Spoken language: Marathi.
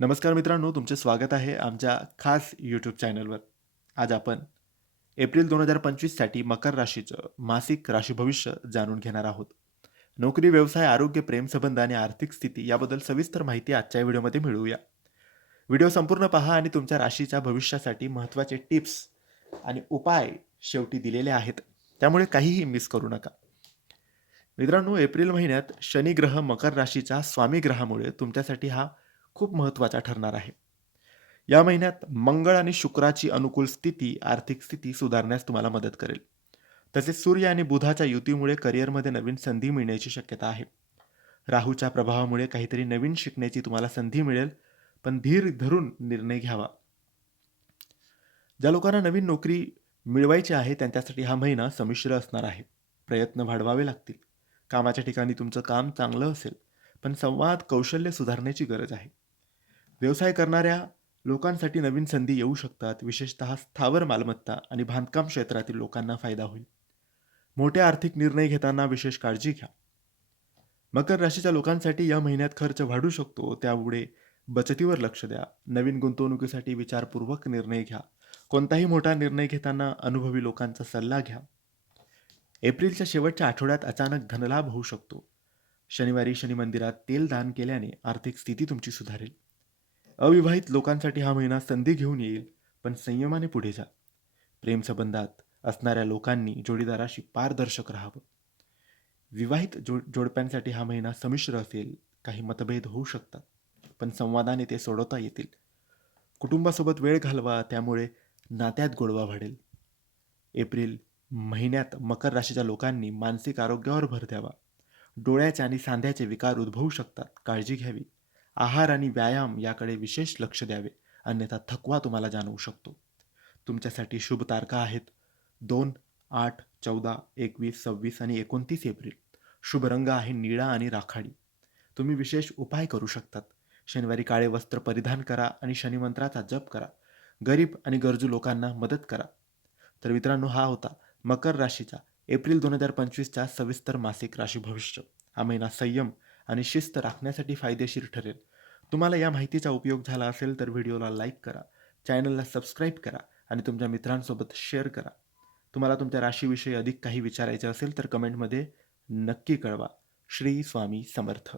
नमस्कार मित्रांनो तुमचे स्वागत आहे आमच्या खास यूट्यूब चॅनलवर आज आपण एप्रिल दोन हजार पंचवीससाठी मकर राशीचं मासिक राशी भविष्य जाणून घेणार आहोत. नोकरी व्यवसाय आरोग्य प्रेमसंबंध आणि आर्थिक स्थिती याबद्दल सविस्तर माहिती आजच्या व्हिडिओमध्ये मिळवूया. व्हिडिओ संपूर्ण पहा आणि तुमच्या राशीच्या भविष्यासाठी महत्त्वाचे टिप्स आणि उपाय शेवटी दिलेले आहेत. त्यामुळे काहीही मिस करू नका. मित्रांनो एप्रिल महिन्यात शनी ग्रह मकर राशीच्या स्वामी ग्रहामुळे तुमच्यासाठी हा खूप महत्त्वाचा ठरणार आहे. या महिन्यात मंगळ आणि शुक्राची अनुकूल स्थिती आर्थिक स्थिती सुधारण्यास तुम्हाला मदत करेल. तसेच सूर्य आणि बुधाच्या युतीमुळे करिअरमध्ये नवीन संधी मिळण्याची शक्यता आहे. राहूच्या प्रभावामुळे काहीतरी नवीन शिकण्याची तुम्हाला संधी मिळेल पण धीर धरून निर्णय घ्यावा. ज्या लोकांना नवीन नोकरी मिळवायची आहे त्यांच्यासाठी हा महिना संमिश्र असणार आहे. प्रयत्न वाढवावे लागतील. कामाच्या ठिकाणी तुमचं काम चांगलं असेल पण संवाद कौशल्य सुधारण्याची गरज आहे. व्यवसाय करणाऱ्या लोकांसाठी नवीन संधी येऊ शकतात. विशेषतः स्थावर मालमत्ता आणि बांधकाम क्षेत्रातील लोकांना फायदा होईल. मोठे आर्थिक निर्णय घेताना विशेष काळजी घ्या. मकर राशीच्या लोकांसाठी या महिन्यात खर्च वाढू शकतो. त्यामुळे बचतीवर लक्ष द्या. नवीन गुंतवणुकीसाठी विचारपूर्वक निर्णय घ्या. कोणताही मोठा निर्णय घेताना अनुभवी लोकांचा सल्ला घ्या. एप्रिलच्या शेवटच्या आठवड्यात अचानक धनलाभ होऊ शकतो. शनिवारी शनी मंदिरात तेल दान केल्याने आर्थिक स्थिती तुमची सुधारेल. अविवाहित लोकांसाठी हा महिना संधी घेऊन येईल पण संयमाने पुढे जा. प्रेमसंबंधात असणाऱ्या लोकांनी जोडीदाराशी पारदर्शक राहावं. विवाहित जो जोडप्यांसाठी हा महिना संमिश्र असेल काही मतभेद होऊ शकतात पण संवादाने ते सोडवता येतील. कुटुंबासोबत वेळ घालवा त्यामुळे नात्यात गोडवा वाढेल. एप्रिल महिन्यात मकर राशीच्या लोकांनी मानसिक आरोग्यावर भर द्यावा. डोळ्याचे आणि सांध्याचे विकार उद्भवू शकतात काळजी घ्यावी. आहार आणि व्यायाम याकडे विशेष लक्ष द्यावे. अन्यथा थकवा तुम्हाला जाणवू शकतो. तुमच्यासाठी शुभ तारखा आहेत दोन आठ चौदा एकवीस सव्वीस आणि एकोणतीस एप्रिल. शुभ रंग आहे निळा आणि राखाडी. तुम्ही विशेष उपाय करू शकतात. शनिवारी काळे वस्त्र परिधान करा आणि शनिमंत्राचा जप करा. गरीब आणि गरजू लोकांना मदत करा. तर मित्रांनो हा होता मकर राशीचा एप्रिल दोन हजार पंचवीसच्या सविस्तर मासिक राशी भविष्य. हा महिना संयम आणि शिस्त राखण्यासाठी फायदेशीर ठरेल. तुम्हाला या माहितीचा उपयोग झाला असेल तर व्हिडिओला लाईक करा चॅनलला सबस्क्राईब करा आणि तुमच्या मित्रांसोबत शेअर करा. तुम्हाला तुमच्या राशीविषयी अधिक काही विचारायचे असेल तर कमेंटमध्ये नक्की कळवा. श्री स्वामी समर्थ.